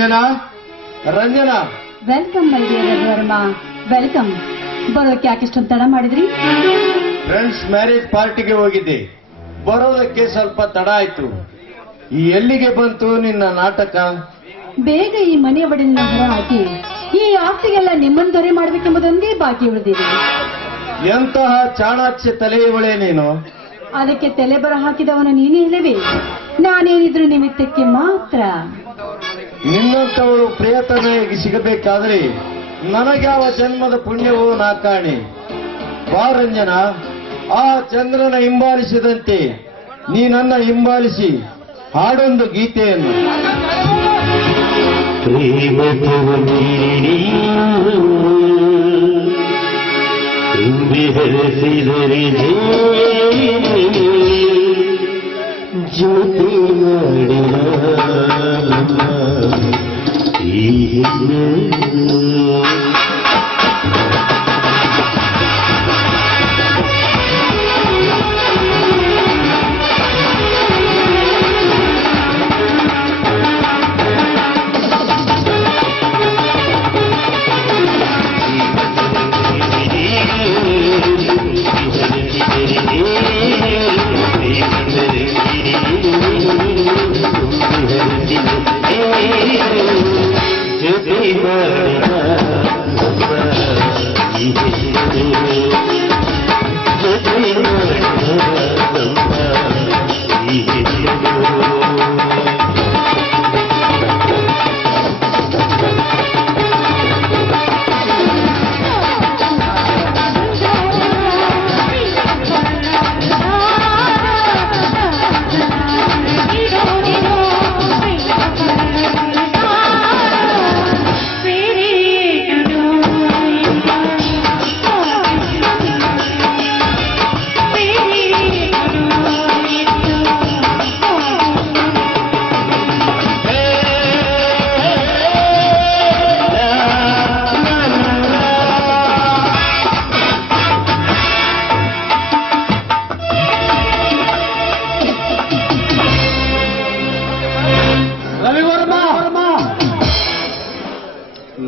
Ranjana, Ranjana, welcome my dear Varma, welcome. ಬರೋದಕ್ಕೆ ಯಾಕೆ ಇಷ್ಟೊಂದು ತಡ ಮಾಡಿದ್ರಿ? ಫ್ರೆಂಡ್ಸ್ ಮ್ಯಾರೇಜ್ ಪಾರ್ಟಿಗೆ ಹೋಗಿದ್ದೆ, ಬರೋದಕ್ಕೆ ಸ್ವಲ್ಪ ತಡ ಆಯ್ತು. ಎಲ್ಲಿಗೆ ಬಂತು ನಿನ್ನ ನಾಟಕ? ಬೇಗ ಈ ಮನೆಯ ಒಡಲಿನ ಹೊರ ಹಾಕಿ ಈ ಆಸ್ತಿಗೆಲ್ಲ ನಿಮ್ಮನ್ನು ದೊರೆ ಮಾಡಬೇಕೆಂಬುದೊಂದೇ ಬಾಕಿ ಉಳಿದಿದೆ. ಎಂತಹ ಚಾಣಾಕ್ಷ ತಲೆಯವಳೆ ನೀನು. ಅದಕ್ಕೆ ತಲೆ ಬರ ಹಾಕಿದವನು ನೀನೇ ಇಲ್ಲವೇ? ನಾನೇನಿದ್ರು ನಿಮಿತ್ತಕ್ಕೆ ಮಾತ್ರ. ನಿನ್ನಂತವಳು ಪ್ರಿಯತಮೆಗೆ ಸಿಗಬೇಕಾದ್ರೆ ನನಗ್ಯಾವ ಜನ್ಮದ ಪುಣ್ಯವೋ ನಾ ಕಾಣಿ. ಬಾ ರಂಜನಾ, ಆ ಚಂದ್ರನ ಹಿಂಬಾಲಿಸಿದಂತೆ ನೀ ನನ್ನ ಹಿಂಬಾಲಿಸಿ ಹಾಡೊಂದು ಗೀತೆಯನ್ನು. ಹರಿಸಿದರೆ ಜ್ಯೋತಿ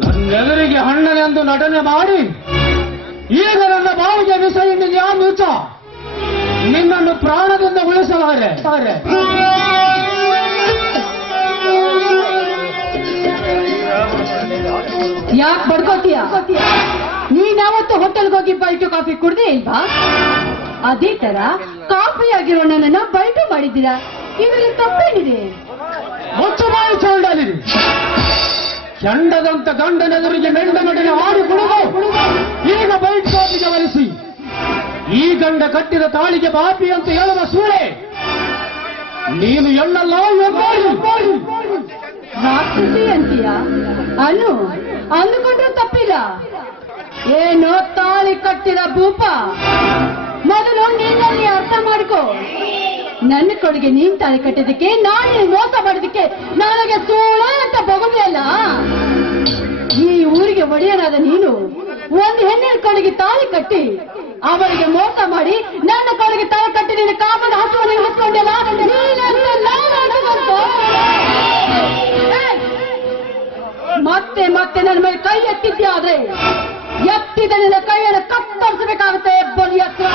ನನ್ನೆದುರಿಗೆ ಹಣ್ಣನೆಂದು ನಟನೆ ಮಾಡಿ ಈಗ ನನ್ನ ಬಾವಿಗೆ ವಿಷಯ ನೀಚ ನಿನ್ನನ್ನು ಪ್ರಾಣದಿಂದ ಉಳಿಸಲಾರೆ. ಯಾಕೆ ಬಡ್ಕೋತೀಯ? ನೀನಾವತ್ತು ಹೋಟೆಲ್ಗೆ ಹೋಗಿ ಬೈಟು ಕಾಫಿ ಕುಡ್ದೇ ಇಲ್ವಾ? ಅದೇ ತರ ಕಾಫಿ ಆಗಿರೋ ನನ್ನನ್ನ ಬೈಟು ಮಾಡಿದ್ದೀರಾ. ಇದರಲ್ಲಿ ತಪ್ಪೇನಿದೆ? ಮುಚ್ಚು ಬಾಯಿ ಚೌಡಲಿರಿ. ಚಂಡದಂತ ಗಂಡನೆದುರಿಗೆ ಮೆಂಡ ನಡನೆ ಆಡಿ ಕುಡುಗು ಈಗ ಬೈಟ್ ಕಾಫಿಗೆ ವಹಿಸಿ ಈ ಗಂಡ ಕಟ್ಟಿದ ತಾಳಿಗೆ ಬಾಪಿ ಅಂತ ಹೇಳುವ ಸೂಳೆ ನೀನು ಎಳ್ಳಲ್ಲ ರಾಕ್ಷಸಿ ಅಂತೀಯ? ಅಂದುಕೊಂಡ್ರೂ ತಪ್ಪಿಲ್ಲ. ಏನೋ ತಾಳಿ ಕಟ್ಟಿದ ಭೂಪ, ಮೊದಲು ನೀನಲ್ಲಿ ಅರ್ಥ ಮಾಡ್ಕೋ. ನನ್ನ ಕೊಡುಗೆ ನೀನ್ ತಾಳಿ ಕಟ್ಟಿದಕ್ಕೆ, ನಾನು ಮೋಸ ಮಾಡಿದಕ್ಕೆ ನನಗೆ ಸೂಳ ಅಂತ ಬಗುದಿಯಲ್ಲ. ಈ ಊರಿಗೆ ಒಡೆಯನಾದ ನೀನು ಒಂದು ಹೆಣ್ಣಿನ ಕೊಡುಗೆ ತಾಳಿ ಕಟ್ಟಿ ಅವರಿಗೆ ಮೋಸ ಮಾಡಿ ನನ್ನ ಕೊಡುಗೆ ತಾಳಿ ಕಟ್ಟಿ ನಿನ್ನ ಕಾಮದ ಹಸುವನ್ನು ಹೊತ್ಕೊಂಡೆಲ್ಲ. ಮತ್ತೆ ಮತ್ತೆ ನನ್ನ ಮೇಲೆ ಕೈ ಎತ್ತಿದ್ದೆ, ಆದ್ರೆ ಎತ್ತಿದ ನಿನ್ನ ಕೈಯನ್ನು ಕತ್ತರಿಸಬೇಕಾಗುತ್ತೆ. ಬಲಿ ಹತ್ರ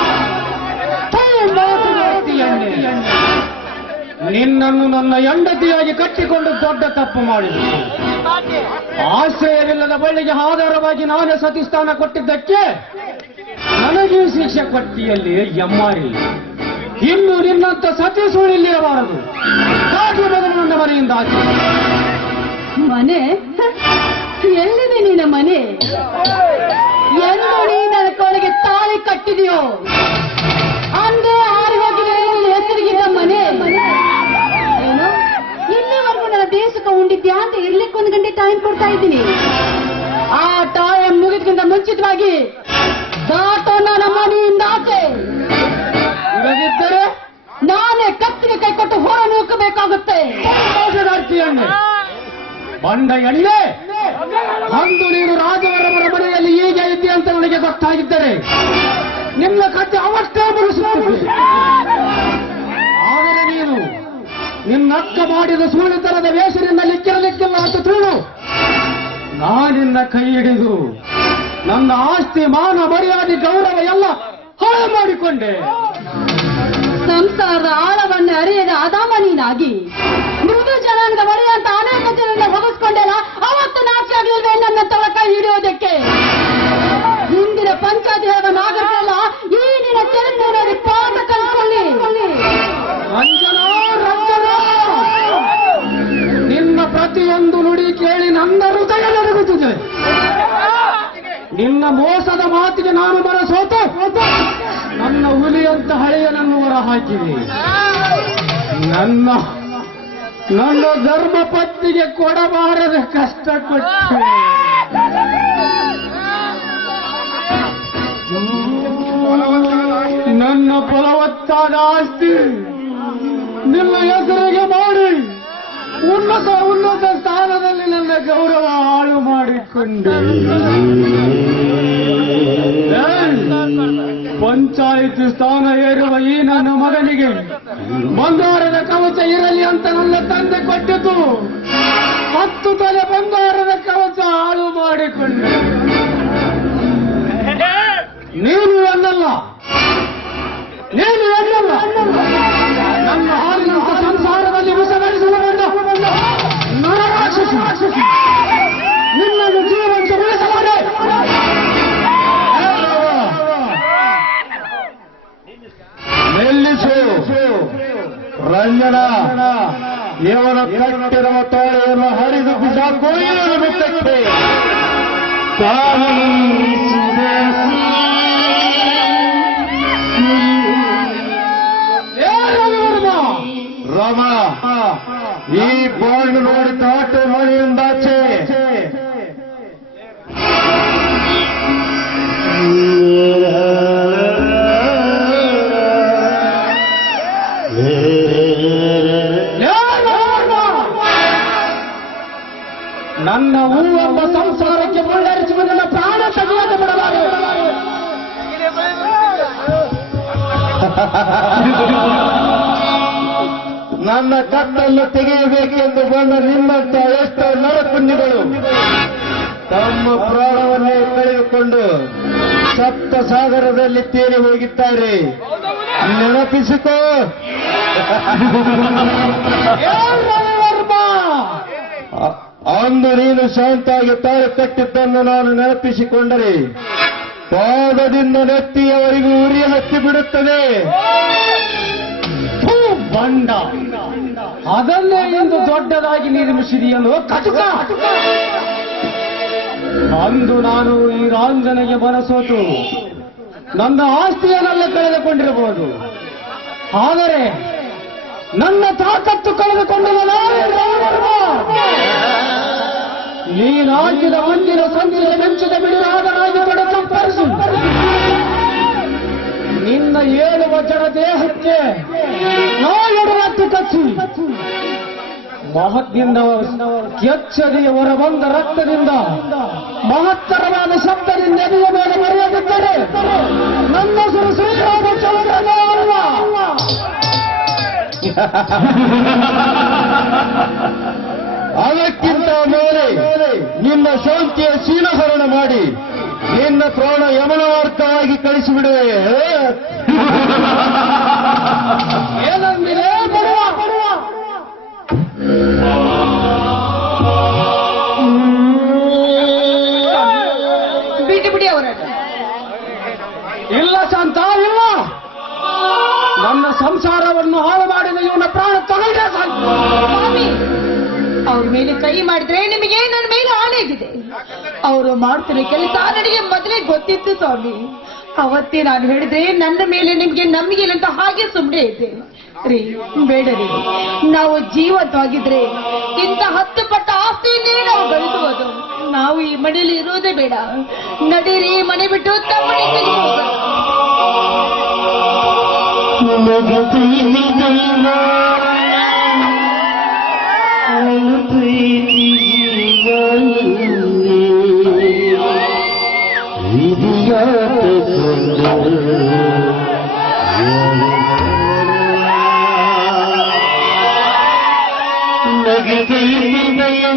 ನಿನ್ನನ್ನು ನನ್ನ ಹೆಂಡತಿಯಾಗಿ ಕಟ್ಟಿಕೊಂಡು ದೊಡ್ಡ ತಪ್ಪು ಮಾಡಿದೆ. ಆಶ್ರಯವಿಲ್ಲದ ಬಳ್ಳಿಗೆ ಆಧಾರವಾಗಿ ನಾನೇ ಸತಿಸ್ಥಾನ ಕೊಟ್ಟಿದ್ದಕ್ಕೆ ನನಗೂ ಶಿಕ್ಷೆ ಕೊಟ್ಟಿಯಲ್ಲಿ ಎಮ್ಮಾರಿ. ಇನ್ನು ನಿನ್ನಂತ ಸತಿ ಸುಳಿಲಿರಬಾರದು. ನನ್ನ ಮನೆಯಿಂದ ಆಚೆ. ಮನೆ ಎಲ್ಲಿದೆ ನಿನ್ನ ಮನೆ? ಎಂದು ನೀ ನನ್ನ ಕೊಳಗೆ ತಾಳಿ ಕಟ್ಟಿದೆಯೋ ಅಂದೇ ಹಾರಿ ಹೋಗಿದೆ ನಿನ್ನ ಹೆಸರಿಗಿದ್ದ ಮನೆ. ಏನು ಇಲ್ಲಿವರೆಗೂ ನನ್ನ ದೇಶಕ್ಕೆ ಉಂಡಿದ್ಯಾ ಅಂತ ಇರ್ಲಿಕ್ಕೆ 1 ಗಂಟೆ ಟೈಮ್ ಕೊಡ್ತಾ ಇದ್ದೀನಿ. ಆ ಟೈಮ್ ಮುಗಿದ್ಕಿಂತ ಮುಂಚಿತವಾಗಿ ದಾಟೋ ನನ್ನ ಮನೆಯಿಂದ ಆಚೆ. ಇರದಿದ್ದರೆ ನಾನೇ ಕತ್ತಿಗೆ ಕೈ ಕೊಟ್ಟು ಹೊರ ನೂಕಬೇಕಾಗುತ್ತೆ. ಬಂಡ ಎಣ್ಣೆ ಅಂದು ನೀನು ರಾಜವರವರ ಮನೆಯಲ್ಲಿ ಹೀಗೆ ಇದ್ದೆ ಅಂತ ನನಗೆ ಗೊತ್ತಾಗಿದ್ದರೆ ನಿನ್ನ ಕಥೆ ಅವತ್ತೇ ಮುಗಿಸುತ್ತಿದ್ದೆ. ಆದರೆ ನೀನು ನಿನ್ನಕ್ಕ ಮಾಡಿದ ಸುಳ್ಳಿತನದ ವೇಷದಿಂದ ಲಿಕ್ಕಿರಲಿಕ್ಕಿಲ್ಲ ಅಂತ ತಿಳಿದು ನಾನಿನ್ನ ಕೈ ಹಿಡಿದು ನನ್ನ ಆಸ್ತಿ ಮಾನ ಮರ್ಯಾದೆ ಗೌರವ ಎಲ್ಲ ಹಾಳು ಮಾಡಿಕೊಂಡೆ. ಸಂಸಾರದ ಆಳವನ್ನು ಅರಿಯದ ಅದಾಮನೀನಾಗಿ ಮೃದು ಜನಾಂಗ ಮರೆಯಂತ ಅನೇಕ ಜನರನ್ನ ಹೊಗಿಸ್ಕೊಂಡೆಲ್ಲ. ಅವತ್ತು ನಾಚಿ ಆಗಲಿಲ್ವೇ ನನ್ನ ತೊಳಕ ಹಿಡಿಯೋದಕ್ಕೆ? ಹಿಂದಿನ ಪಂಚಾಯತ್ ಹೇಳುವ ನಾಗರಿಕರೆಲ್ಲ ಈ ನಿನ್ನ ಚರಿತ್ರೆ ಪಾಠ ಕಲಿಸ್ಕೊಳ್ಳಿ. ರಂಜನಾ ರಂಜನಾ, ನಿನ್ನ ಪ್ರತಿಯೊಂದು ನುಡಿ ಕೇಳಿ ನನ್ನ ಹೃದಯ ನಡುಗುತ್ತಿದೆ. ನಿನ್ನ ಮೋಸದ ಮಾತಿಗೆ ನಾನು ಮನಸೋತು ನನ್ನ ಹುಲಿಯಂತ ಹಳೆಯನನ್ನು ಹೊರ ಹಾಕಿದೆ. ನನ್ನ ಧರ್ಮ ಪತ್ನಿಗೆ ಕೊಡಬಾರದ ಕಷ್ಟಪಟ್ಟೆ. ನನ್ನ ಫಲವತ್ತಾದ ಆಸ್ತಿ ನಿನ್ನ ಹೆಸರಿಗೆ ಮಾಡಿ ಉನ್ನತ ಸ್ಥಾನದಲ್ಲಿ ನನ್ನ ಗೌರವ ಹಾಳು ಮಾಡಿಕೊಂಡೆ. ಪಂಚಾಯಿತಿ ಸ್ಥಾನ ಏರುವ ಈ ನನ್ನ ಮಗನಿಗೆ ಬಂಗಾರದ ಕವಚ ಇರಲಿ ಅಂತ ನನ್ನ ತಂದೆ ಕೊಟ್ಟಿತು. 10 ತಲೆ ಬಂಗಾರದ ಕವಚ ಹಾಳು ಮಾಡಿಕೊಂಡೆ. ನೀನು ಅನ್ನಲ್ಲ ನನ್ನ ಹಾಲಿನಂತ ಸಂಸಾರದಲ್ಲಿ ವಿಷ ನಡೆಸಲು ಬಂದ ನರರಾಕ್ಷಸಿ ನಿನ್ನನ್ನು ಜೀವಂತ ಉಳಿಸಲಾರೆ. ನಿಲ್ಲಿಸು ರಂಜನ, ಇವನ ಕಟ್ಟಿರುವ ತೋಳೆಯನ್ನು ಹರಿದು ಬಿಸಾಕು. ಬಿಟ್ಟಕ್ಕೆ ರಾಮ, ಈ ಬಾಂಡ್ ನೋಡಿ ತಾಟೆ ಮನೆಯಿಂದಾಚೆ ನನ್ನ ಹೂವೆಂಬ ಸಂಸಾರಕ್ಕೆ ಮುಳ್ಳರಿಸುವ ನನ್ನ ಪ್ರಾಣ ತೆಗೆಯದೆ ಬಿಡಲಾರೆ. ನನ್ನ ಕತ್ತನ್ನು ತೆಗೆಯಬೇಕೆಂದು ಬಂದ ನಿಮ್ಮಂತ ಎಷ್ಟೋ ನರಕುಂಡಿಗಳು ತಮ್ಮ ಪ್ರಾಣವನ್ನೇ ಕಳೆದುಕೊಂಡು ಸಪ್ತ ಸಾಗರದಲ್ಲಿ ತೇಲಿ ಹೋಗಿದ್ದಾರೆ. ನೆನಪಿಸಿಕೋ. ಅಂದು ನೀನು ಶಾಂತಾಗಿ ತಾಳು ಕಟ್ಟಿದ್ದನ್ನು ನಾನು ನೆನಪಿಸಿಕೊಂಡರೆ ಪಾದದಿಂದ ನೆತ್ತಿಯವರೆಗೂ ಉರಿ ಹತ್ತಿ ಬಿಡುತ್ತದೆ. ಬಂಡ, ಅದನ್ನೇ ಎಂದು ದೊಡ್ಡದಾಗಿ ನಿರ್ಮಿಸಿದೆಯಲ್ಲೋ ಕಟುಕ. ಅಂದು ನಾನು ಈ ರಾಂಜನಿಗೆ ಮನಸೋತು ನನ್ನ ಆಸ್ತಿಯನ್ನೆಲ್ಲ ಕಳೆದುಕೊಂಡಿರಬಹುದು. ಆದರೆ ನನ್ನ ತಾಕತ್ತು ಕಳೆದುಕೊಂಡಿಲ್ಲ. ನೀನಾಗಿದ ಮುಂದಿನ ಸಂದಿಗೆ ಮೆಂಚಿದ ಬಿಡುವಾದನಾಗಿ ಕೊಡ ಸಂಪರಿಸು. ನಿನ್ನ 7 ವಜ್ರ ದೇಹಕ್ಕೆ ನಾಯಡುವತ್ತು ಕಚ್ಚಿ ಮಹತ್ನಿಂದ ಕೆಚ್ಚದಿಯ ಹೊರಬಂದ ರಕ್ತದಿಂದ ಮಹತ್ತರವಾದ ಶಬ್ದದಿಂದ ಎದೆಯ ಮೇಲೆ ಮರೆಯದಿದ್ದರೆ ನನ್ನ ಹೆಸರು ಶ್ರೀರಾಮಚಂದ್ರನ ಅಲ್ಲ. ಅದಕ್ಕಿಂತ ಮೇಲೆ ನಿನ್ನ ಶಾಂತಿಯ ಶೀಲಹರಣ ಮಾಡಿ ನಿನ್ನ ಪ್ರಾಣ ಯಮನವಾರ್ಥವಾಗಿ ಕಳಿಸಿಬಿಡುವೆ. ಏನಂದಿರೇ ಬರುವ ಬಿಡಿ ಅವರ ಇಲ್ಲ ಶಾಂತ, ಇಲ್ಲ. ನನ್ನ ಸಂಸಾರವನ್ನು ಹಾಳು ಮಾಡಿದ ಇವನ ಪ್ರಾಣ ತಗೊಂಡ್ರೆ ಸಾಕು. ಅವ್ರ ಮೇಲೆ ಕೈ ಮಾಡಿದ್ರೆ ನಿಮಗೆ ನನ್ನ ಮೇಲೆ ಆಣೆಗಿದೆ. ಅವರು ಮಾಡ್ತಿರೋ ಕೆಲಸ ನನಗೆ ಮೊದಲೇ ಗೊತ್ತಿತ್ತು ಸ್ವಾಮಿ. ಅವತ್ತೇ ನಾನು ಹೇಳಿದ್ರೆ ನನ್ನ ಮೇಲೆ ನಿಮ್ಗೆ ನಂಬಿಕೆ ಅಂತ ಹಾಗೆ ಸುಮ್ಮನೆ ಇದ್ದೆ ರೀ. ಬೇಡ ರೀ, ನಾವು ಜೀವಂತವಾಗಿದ್ರೆ ಇಂಥ 10 ಪಟ್ಟ ಆಸ್ತಿಯನ್ನೇ ನಾವು ಗಳಿಸಬಹುದು. ನಾವು ಈ ಮನೆಯಲ್ಲಿ ಇರೋದೇ ಬೇಡ. ನಡೀರಿ, ಮನೆ ಬಿಟ್ಟು ತಮ್ಮ ಮನೆಗೆ ಹೋಗೋಣ. ಒಳಗೆ ಕೈಸಿದೆಯ